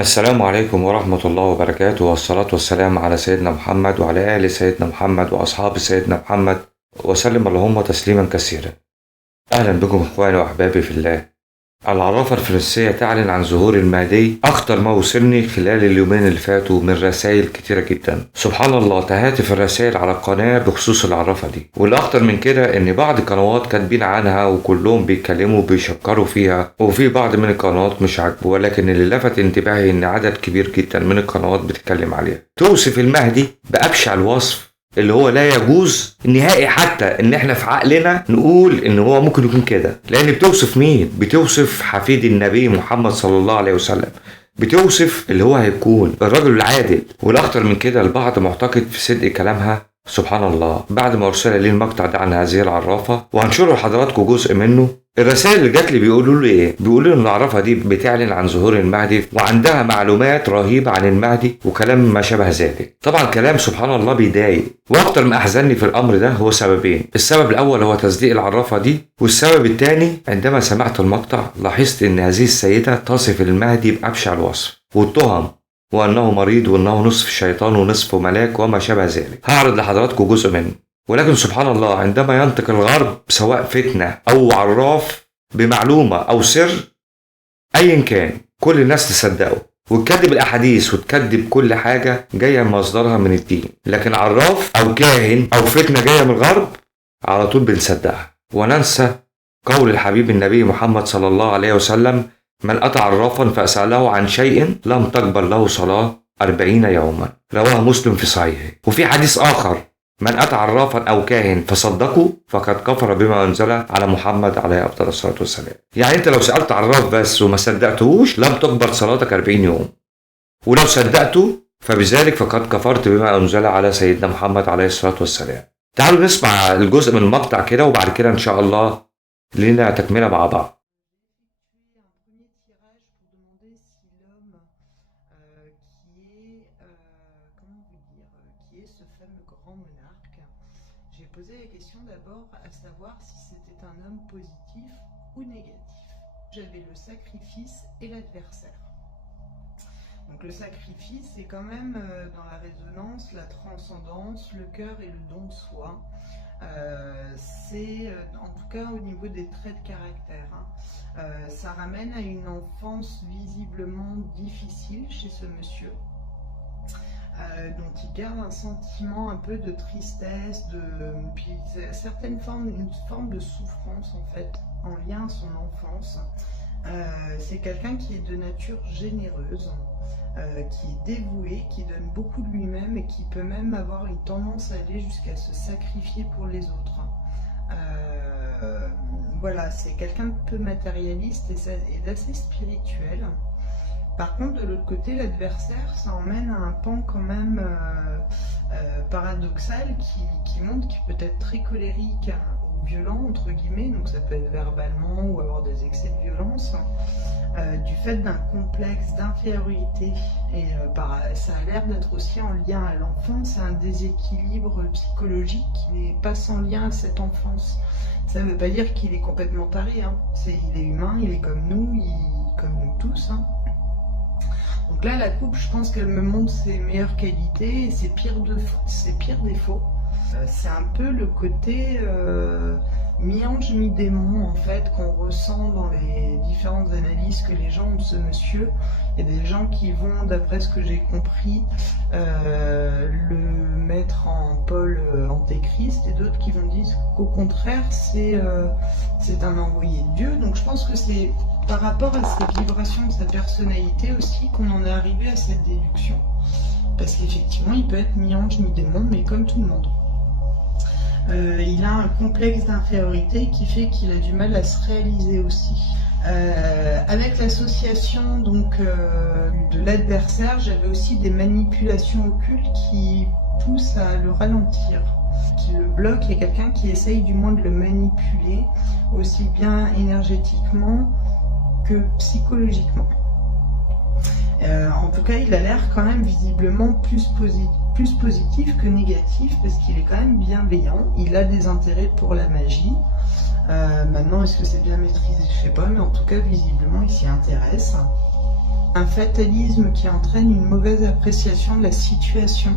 السلام عليكم ورحمة الله وبركاته، والصلاة والسلام على سيدنا محمد وعلى آل سيدنا محمد وأصحاب سيدنا محمد وسلم اللهم تسليما كثيرا. أهلا بكم إخواني وأحبابي في الله. العرافة الفرنسية تعلن عن ظهور المهدي. أخطر ما وصلني خلال اليومين اللي فاتوا من رسائل كتيرة جدا، سبحان الله، تهاتف الرسائل على القناة بخصوص العرافة دي. والأخطر من كده إن بعض القنوات كاتبين عنها وكلهم بيتكلموا وبيشكروا فيها، وفي بعض من القنوات مش عاجبه، ولكن اللي لفت انتباهي إن عدد كبير جدا من القنوات بتتكلم عليها، توصف المهدي بأبشع الوصف اللي هو لا يجوز نهائي حتى ان احنا في عقلنا نقول ان هو ممكن يكون كده. لان بتوصف مين؟ بتوصف حفيد النبي محمد صلى الله عليه وسلم، بتوصف اللي هو هيكون الرجل العادل. والاخطر من كده البعض معتقد في صدق كلامها، سبحان الله. بعد ما ارسل لي المقطع ده عن هذه العرافه وهنشر لحضراتكم جزء منه، الرسائل اللي جات لي بيقولوا لي ايه؟ بيقولوا ان العرافه دي بتعلن عن ظهور المهدي وعندها معلومات رهيبه عن المهدي وكلام ما شابه ذلك. طبعا كلام سبحان الله بيضايق. واكتر ما احزنني في الامر ده هو سببين. السبب الاول هو تصديق العرافه دي، والسبب الثاني عندما سمعت المقطع لاحظت ان هذه السيده تصف المهدي بابشع الوصف والتهم، وأنه مريض وأنه نصف شيطان ونصف ملاك وما شابه ذلك. هعرض لحضراتكم جزء منه. ولكن سبحان الله عندما ينطق الغرب سواء فتنة أو عراف بمعلومة أو سر أيا كان، كل الناس تصدقه وتكذب الأحاديث وتكذب كل حاجة جاية مصدرها من الدين. لكن عراف أو كاهن أو فتنة جاية من الغرب على طول بنصدقها وننسى قول الحبيب النبي محمد صلى الله عليه وسلم: من أتى عرافا فأسأله عن شيء لم تقبل له صلاة 40 يوما، رواه مسلم في صحيحه. وفي حديث آخر: من أتى عرافا أو كاهن فصدقه فقد كفر بما أنزل على محمد عليه أفضل الصلاة والسلام. يعني أنت لو سألت عراف بس وما صدقتهوش لم تقبل صلاتك 40 يوم، ولو صدقته فبذلك فقد كفرت بما أنزل على سيدنا محمد عليه الصلاة والسلام. تعالوا نسمع الجزء من المقطع كده، وبعد كده إن شاء الله لنا تكملة مع بعض. J'ai posé la question d'abord à savoir si c'était un homme positif ou négatif. J'avais le sacrifice et l'adversaire. Donc le sacrifice, c'est quand même dans la résonance, la transcendance, le cœur et le don de soi. C'est en tout cas au niveau des traits de caractère. Ça ramène à une enfance visiblement difficile chez ce monsieur. Donc il garde un sentiment un peu de tristesse, puis une forme de souffrance en fait, en lien à son enfance. C'est quelqu'un qui est de nature généreuse, qui est dévoué, qui donne beaucoup de lui-même et qui peut même avoir une tendance à aller jusqu'à se sacrifier pour les autres. Voilà, c'est quelqu'un de peu matérialiste et d'assez spirituel. Par contre, de l'autre côté, l'adversaire, ça emmène à un pan quand même paradoxal qui montre qu'il peut être très colérique ou violent, entre guillemets, donc ça peut être verbalement ou avoir des excès de violence, du fait d'un complexe d'infériorité. Et ça a l'air d'être aussi en lien à l'enfance, c'est un déséquilibre psychologique qui n'est pas sans lien à cette enfance. Ça ne veut pas dire qu'il est complètement taré, hein. Il est humain, il est comme nous tous, hein. Donc là, la coupe, je pense qu'elle me montre ses meilleures qualités et ses pires défauts. C'est un peu le côté mi-ange, mi-démon, en fait, qu'on ressent dans les différentes analyses que les gens ont de ce monsieur. Il y a des gens qui vont, d'après ce que j'ai compris, le mettre en pôle antéchrist, et d'autres qui vont dire qu'au contraire, c'est un envoyé de Dieu. Donc je pense que c'est par rapport à ces vibrations de sa personnalité aussi qu'on en est arrivé à cette déduction. Parce qu'effectivement, il peut être mi-ange, mi-démon, mais comme tout le monde. Il a un complexe d'infériorité qui fait qu'il a du mal à se réaliser aussi. Avec l'association donc de l'adversaire, j'avais aussi des manipulations occultes qui poussent à le ralentir, qui le bloquent. Il y a quelqu'un qui essaye du moins de le manipuler, aussi bien énergétiquement que psychologiquement. En tout cas, il a l'air quand même visiblement plus positif que négatif, parce qu'il est quand même bienveillant. Il a des intérêts pour la magie. Maintenant, est-ce que c'est bien maîtrisé? Je sais pas, mais en tout cas, visiblement, il s'y intéresse. Un fatalisme qui entraîne une mauvaise appréciation de la situation.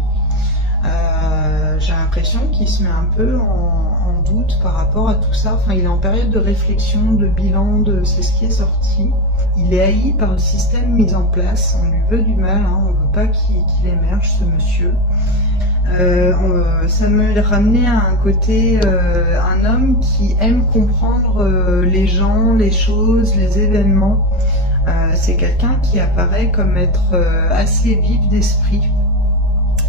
J'ai l'impression qu'il se met un peu en doute par rapport à tout ça. Enfin, il est en période de réflexion, de bilan, c'est ce qui est sorti. Il est haï par le système mis en place. On lui veut du mal, hein. On ne veut pas qu'il émerge, ce monsieur. Ça me ramenait à un côté, un homme qui aime comprendre les gens, les choses, les événements. C'est quelqu'un qui apparaît comme être assez vif d'esprit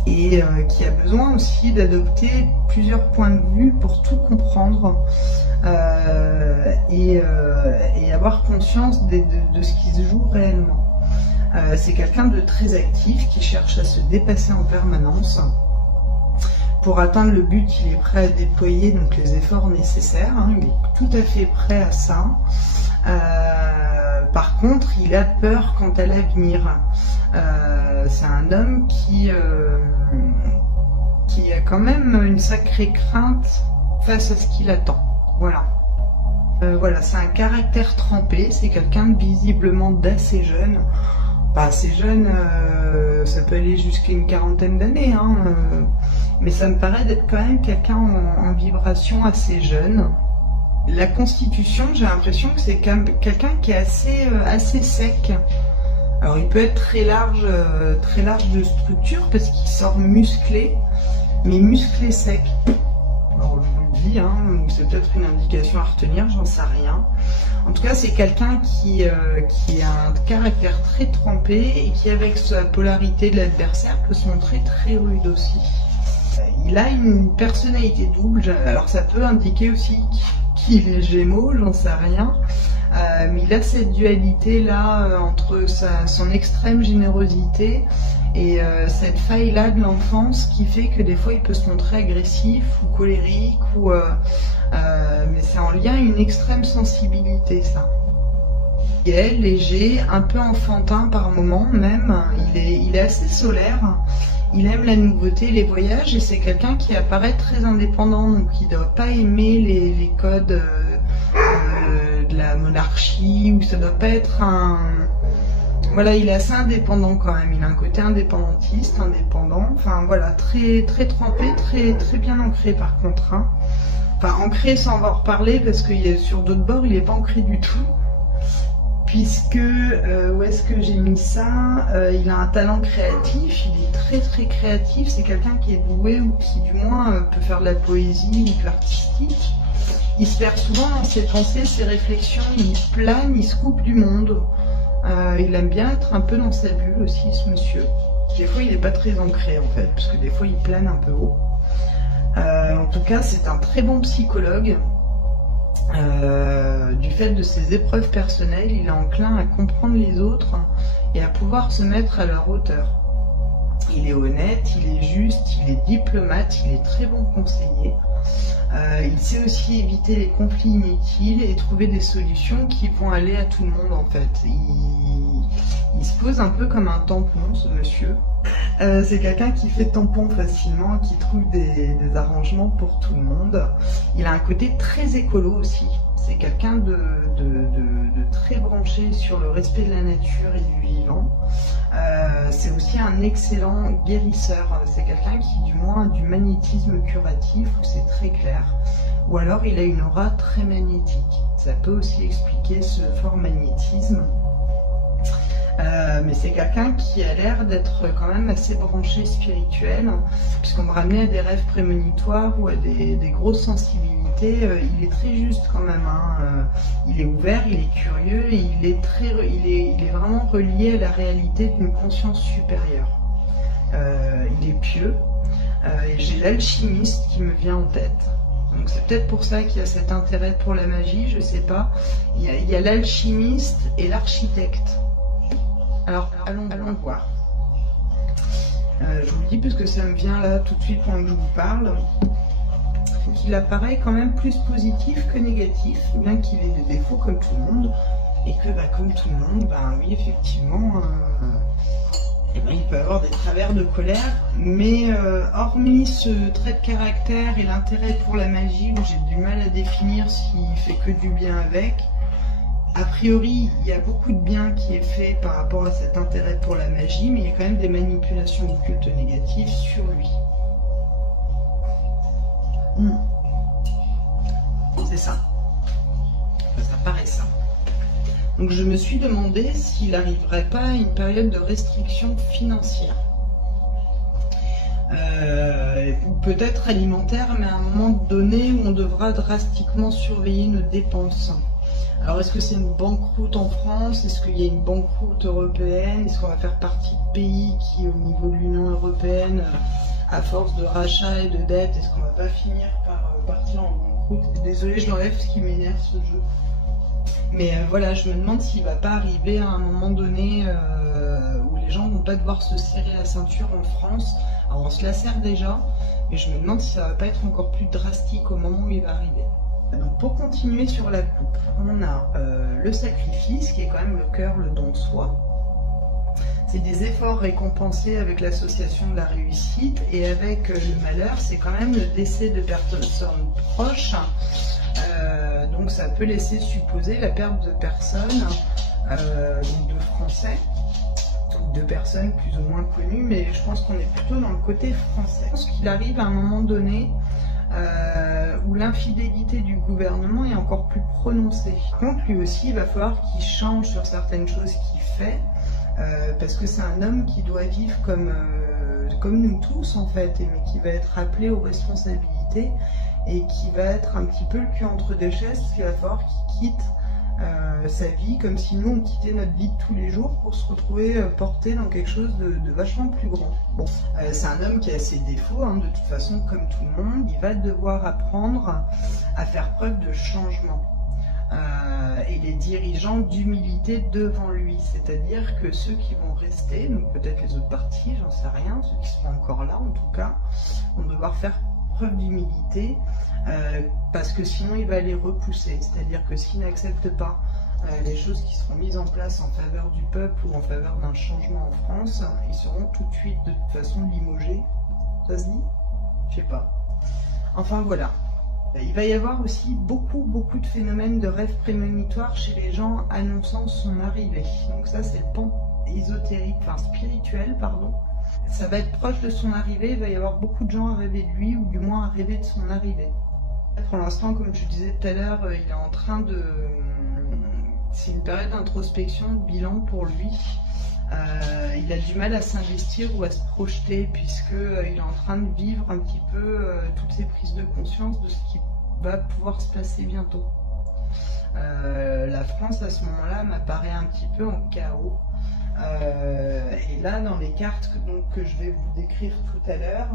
et qui a besoin aussi d'adopter plusieurs points de vue pour tout comprendre et avoir conscience de ce qui se joue réellement. C'est quelqu'un de très actif qui cherche à se dépasser en permanence. Pour atteindre le but, il est prêt à déployer donc les efforts nécessaires, hein, il est tout à fait prêt à ça. Par contre, il a peur quant à l'avenir. C'est un homme qui a quand même une sacrée crainte face à ce qu'il attend. Voilà. Voilà, c'est un caractère trempé, c'est quelqu'un visiblement d'assez jeune. Pas assez jeune, ça peut aller jusqu'à une quarantaine d'années, hein, mais ça me paraît d'être quand même quelqu'un en vibration assez jeune. La constitution, j'ai l'impression que c'est quelqu'un qui est assez sec. Alors il peut être très large de structure parce qu'il sort musclé, mais musclé sec. Alors je vous le dis, hein, c'est peut-être une indication à retenir, j'en sais rien. En tout cas, c'est quelqu'un qui a un caractère très trempé et qui, avec sa polarité de l'adversaire, peut se montrer très rude aussi. Il a une personnalité double, alors ça peut indiquer aussi qu'il est Gémeaux, j'en sais rien. Mais il a cette dualité-là entre son extrême générosité et cette faille-là de l'enfance qui fait que des fois il peut se montrer agressif ou colérique, mais c'est en lien à une extrême sensibilité, ça. Il est léger, un peu enfantin par moments même, il est assez solaire, il aime la nouveauté, les voyages, et c'est quelqu'un qui apparaît très indépendant, donc il ne doit pas aimer les codes de la monarchie, ou ça doit pas être un... Voilà, il est assez indépendant quand même, il a un côté indépendantiste, indépendant, enfin voilà, très, très trempé, très, très bien ancré par contre. Hein. Enfin, ancré sans en reparler, parce que sur d'autres bords, il n'est pas ancré du tout. Puisque, où est-ce que j'ai mis ça, il a un talent créatif, il est très très créatif, c'est quelqu'un qui est doué ou qui du moins peut faire de la poésie ou de l'artistique. Il se perd souvent dans ses pensées, ses réflexions, il plane, il se coupe du monde. Il aime bien être un peu dans sa bulle aussi, ce monsieur. Des fois, il n'est pas très ancré en fait, parce que des fois, il plane un peu haut. En tout cas, c'est un très bon psychologue. Du fait de ses épreuves personnelles, il est enclin à comprendre les autres et à pouvoir se mettre à leur hauteur. Il est honnête, il est juste, il est diplomate, il est très bon conseiller. Il sait aussi éviter les conflits inutiles et trouver des solutions qui vont aller à tout le monde en fait. Il se pose un peu comme un tampon, ce monsieur. C'est quelqu'un qui fait tampon facilement, qui trouve des arrangements pour tout le monde. Il a un côté très écolo aussi. C'est quelqu'un de très branché sur le respect de la nature et du vivant. C'est aussi un excellent guérisseur. C'est quelqu'un qui du moins a du magnétisme curatif, où c'est très clair. Ou alors il a une aura très magnétique. Ça peut aussi expliquer ce fort magnétisme. Mais c'est quelqu'un qui a l'air d'être quand même assez branché spirituel, puisqu'on me ramenait à des rêves prémonitoires ou à des grosses sensibilités. Il est très juste quand même, hein. Il est ouvert, il est curieux, et il est vraiment relié à la réalité d'une conscience supérieure. Il est pieux, et j'ai l'alchimiste qui me vient en tête. Donc c'est peut-être pour ça qu'il y a cet intérêt pour la magie, je sais pas. Il y a l'alchimiste et l'architecte. Alors, allons voir. Je vous le dis parce que ça me vient là tout de suite pendant que je vous parle. Qu'il apparaît quand même plus positif que négatif, bien qu'il ait des défauts comme tout le monde. Et que, comme tout le monde, oui, effectivement, il peut avoir des travers de colère. Mais hormis ce trait de caractère et l'intérêt pour la magie, où j'ai du mal à définir s'il fait que du bien avec, A priori, il y a beaucoup de bien qui est fait par rapport à cet intérêt pour la magie, mais il y a quand même des manipulations occultes négatives sur lui. C'est ça. Enfin, ça paraît ça. Donc je me suis demandé s'il n'arriverait pas à une période de restriction financière. Ou peut-être alimentaire, mais à un moment donné où on devra drastiquement surveiller nos dépenses. Alors est-ce que c'est une banqueroute en France? Est-ce qu'il y a une banqueroute européenne? Est-ce qu'on va faire partie de pays qui, au niveau de l'Union européenne, à force de rachats et de dettes, est-ce qu'on va pas finir par partir en banqueroute? Désolée, je l'enlève, ce qui m'énerve ce jeu. Mais voilà, je me demande s'il va pas arriver à un moment donné où les gens vont pas devoir se serrer la ceinture en France. Alors on se la serre déjà, mais je me demande si ça va pas être encore plus drastique au moment où il va arriver. Donc pour continuer sur la coupe, on a le sacrifice qui est quand même le cœur, le don de soi. C'est des efforts récompensés avec l'association de la réussite, et avec le malheur, c'est quand même le décès de personnes proches. Donc ça peut laisser supposer la perte de personnes, donc de Français, de personnes plus ou moins connues, mais je pense qu'on est plutôt dans le côté français. Je pense qu'il arrive à un moment donné où l'infidélité du gouvernement est encore plus prononcée. Par contre, lui aussi, il va falloir qu'il change sur certaines choses qu'il fait, parce que c'est un homme qui doit vivre comme nous tous en fait, mais qui va être appelé aux responsabilités et qui va être un petit peu le cul entre deux chaises, parce qu'il va falloir qu'il quitte sa vie comme si nous on quittait notre vie de tous les jours pour se retrouver porté dans quelque chose de vachement plus grand. Bon, c'est un homme qui a ses défauts, hein, de toute façon comme tout le monde, il va devoir apprendre à faire preuve de changement. Et les dirigeants d'humilité devant lui, c'est-à-dire que ceux qui vont rester, donc peut-être les autres partis, j'en sais rien, ceux qui seront encore là en tout cas, vont devoir faire preuve d'humilité, parce que sinon il va les repousser, c'est-à-dire que s'il n'accepte pas les choses qui seront mises en place en faveur du peuple ou en faveur d'un changement en France, ils seront tout de suite de toute façon limogés. Ça se dit? Je sais pas. Enfin voilà. Il va y avoir aussi beaucoup de phénomènes de rêves prémonitoires chez les gens annonçant son arrivée. Donc ça c'est le pan ésotérique, enfin spirituel, pardon. Ça va être proche de son arrivée, il va y avoir beaucoup de gens à rêver de lui, ou du moins à rêver de son arrivée. Pour l'instant, comme je disais tout à l'heure, il est en train de... C'est une période d'introspection, de bilan pour lui. Il a du mal à s'investir ou à se projeter, puisqu'il est en train de vivre un petit peu toutes ces prises de conscience de ce qui va pouvoir se passer bientôt. La France, à ce moment-là, m'apparaît un petit peu en chaos. Et là, dans les cartes que je vais vous décrire tout à l'heure,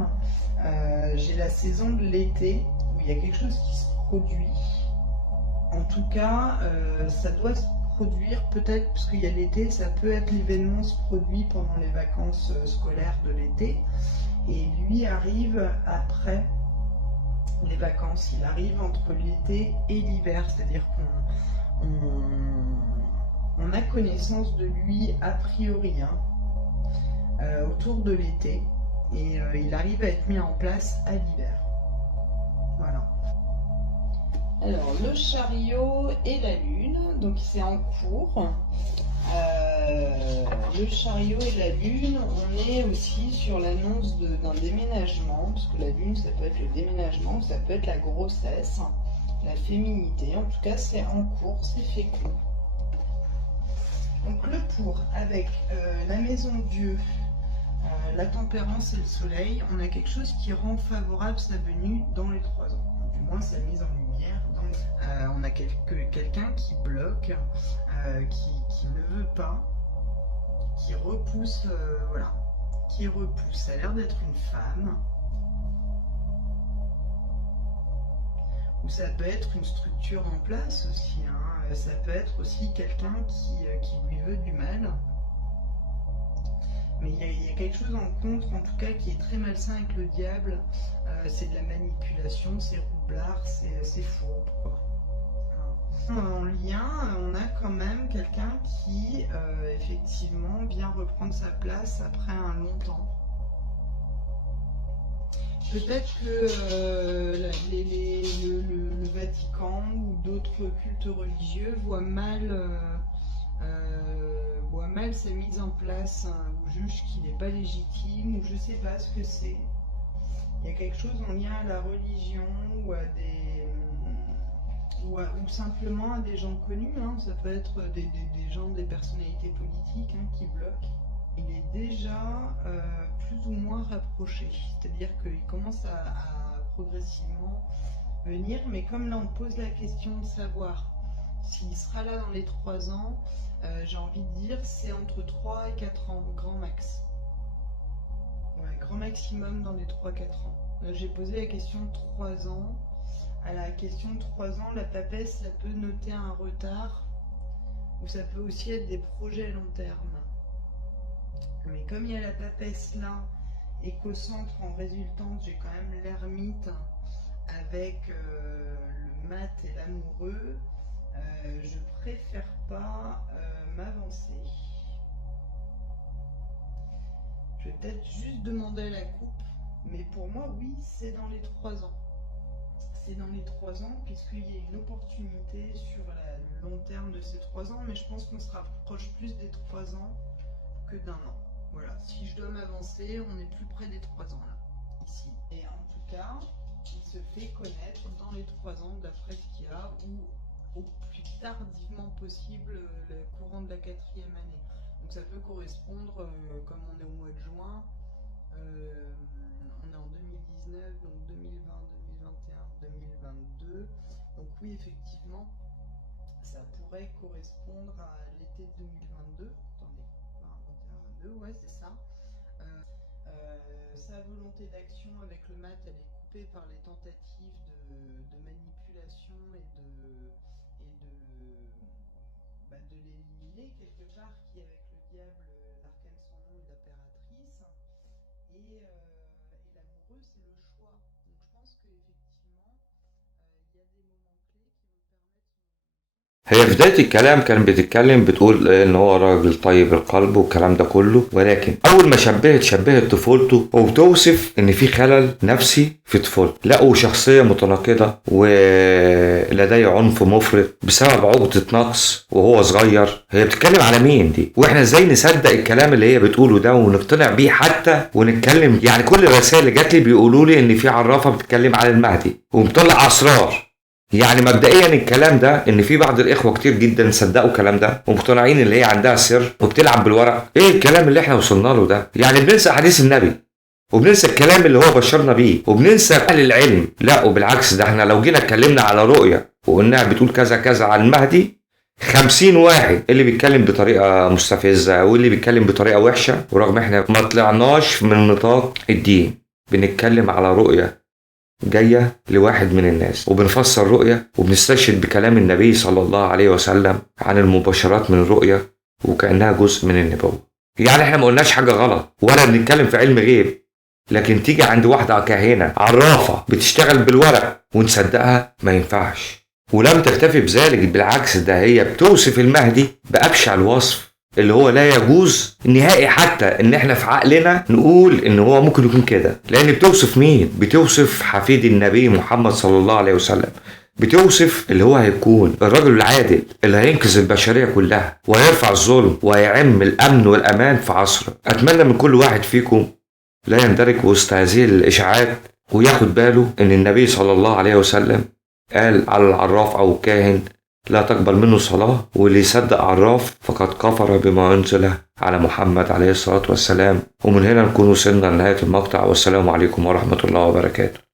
j'ai la saison de l'été, où il y a quelque chose qui se produit. En tout cas, ça doit se produire peut-être, parce qu'il y a l'été, ça peut être l'événement se produit pendant les vacances scolaires de l'été, et lui arrive après les vacances, il arrive entre l'été et l'hiver, c'est-à-dire qu'on a connaissance de lui a priori autour de l'été, et il arrive à être mis en place à l'hiver. Voilà. Alors, le chariot et la lune, donc c'est en cours. Le chariot et la lune, on est aussi sur l'annonce d'un déménagement, parce que la lune, ça peut être le déménagement, ça peut être la grossesse, la féminité. En tout cas, c'est en cours, c'est fécond. Donc le pour, avec la maison Dieu, la tempérance et le soleil, on a quelque chose qui rend favorable sa venue dans les 3 ans. Du moins sa mise en lumière. On a quelqu'un qui bloque, qui ne veut pas, qui repousse, voilà, qui repousse. Ça a l'air d'être une femme. Ou ça peut être une structure en place aussi, hein. Ça peut être aussi quelqu'un qui lui veut du mal. Mais il y a quelque chose en contre, en tout cas, qui est très malsain avec le diable. C'est de la manipulation, c'est roublard, c'est fourbe, quoi. En lien, on a quand même quelqu'un qui, effectivement, vient reprendre sa place après un long temps. peut-être que le Vatican ou d'autres cultes religieux voient mal sa mise en place, hein, ou jugent qu'il n'est pas légitime, ou je sais pas ce que c'est. Il y a quelque chose en lien à la religion ou à ou simplement à des gens connus, hein. Ça peut être des gens, des personnalités politiques, hein, qui bloquent. Il est déjà plus ou moins rapproché, c'est-à-dire qu'il commence à progressivement venir, mais comme là on pose la question de savoir s'il sera là dans les 3 ans, j'ai envie de dire c'est entre 3 et 4 ans, grand max. Ouais, grand maximum dans les 3-4 ans. J'ai posé la question 3 ans. À la question de 3 ans, la papesse, ça peut noter un retard, ou ça peut aussi être des projets à long terme. Mais comme il y a la papesse là, et qu'au centre, en résultante, j'ai quand même l'ermite avec le mat et l'amoureux, je préfère pas m'avancer. Je vais peut-être juste demander à la coupe, mais pour moi, oui, c'est dans les 3 ans. C'est dans les 3 ans, puisqu'il y a une opportunité sur le long terme de ces 3 ans, mais je pense qu'on se rapproche plus des 3 ans que d'1 an. Voilà, si je dois m'avancer, on est plus près des 3 ans là, ici. Et en tout cas, il se fait connaître dans les 3 ans, d'après ce qu'il y a, ou au plus tardivement possible, le courant de la 4e année. Donc ça peut correspondre, comme on est au mois de juin, on est en 2019, donc 2020, 2021, 2022. Donc oui, effectivement, ça pourrait correspondre à l'été 2022. Attendez, 2021, 2022, ouais, c'est ça. Sa volonté d'action avec le mat, elle est coupée par les tentatives de manipulation et de l'éliminer quelque part, qui avec le diable, l'arcane sans nom et l'impératrice. Et l'amoureux, c'est le choix. Donc je pense qu'effectivement, il y a des moments clés qui vont permettre. هي في بداية الكلام كان بتتكلم بتقول إن هو راجل طيب القلب والكلام ده كله، ولكن أول ما شبهت طفولته وبتوصف إن في خلل نفسي في طفولته، لقوا شخصية متناقضة ولديه عنف مفرط بسبب عقدة نقص وهو صغير. هي بتتكلم على مين دي؟ وإحنا إزاي نصدق الكلام اللي هي بتقوله ده ونقتنع بيه حتى ونتكلم؟ يعني كل الرسائل اللي جات لي بيقولوا لي إن في عرافة بتتكلم على المهدي ومطلع أسرار. يعني مبدئيا الكلام ده ان في بعض الاخوه كتير جدا صدقوا الكلام ده ومقتنعين ان هي عندها سر وبتلعب بالورق. ايه الكلام اللي احنا وصلنا له ده؟ يعني بننسى حديث النبي وبننسى الكلام اللي هو بشرنا بيه وبننسى اهل العلم. لا وبالعكس، ده احنا لو جينا اتكلمنا على رؤيه وقلناها بتقول كذا كذا عن المهدي، 50 واحد اللي بيتكلم بطريقه مستفزه واللي بيتكلم بطريقه وحشه، ورغم احنا ما طلعناش من نطاق الدين، بنتكلم على رؤيه جاية لواحد من الناس وبنفسر رؤية وبنستشهد بكلام النبي صلى الله عليه وسلم عن المباشرات من الرؤية وكأنها جزء من النبوة. يعني احنا ما قلناش حاجة غلط ولا بنتكلم في علم غيب، لكن تيجي عند واحدة كاهنة عرافة بتشتغل بالورق ونصدقها؟ ما ينفعش. ولم تكتفي بذلك، بالعكس ده هي بتوصف المهدي بأبشع الوصف اللي هو لا يجوز نهائي حتى ان احنا في عقلنا نقول ان هو ممكن يكون كده. لان بتوصف مين؟ بتوصف حفيد النبي محمد صلى الله عليه وسلم، بتوصف اللي هو هيكون الرجل العادل اللي هينقذ البشرية كلها ويرفع الظلم ويعم الامن والامان في عصره. اتمنى من كل واحد فيكم لا يندرج وسط هذه الاشاعات وياخد باله ان النبي صلى الله عليه وسلم قال على العراف او الكاهن لا تقبل منه صلاة، واللي يصدق عراف فقد كفر بما أنزل على محمد عليه الصلاة والسلام. ومن هنا نكون وصلنا لنهاية المقطع، والسلام عليكم ورحمة الله وبركاته.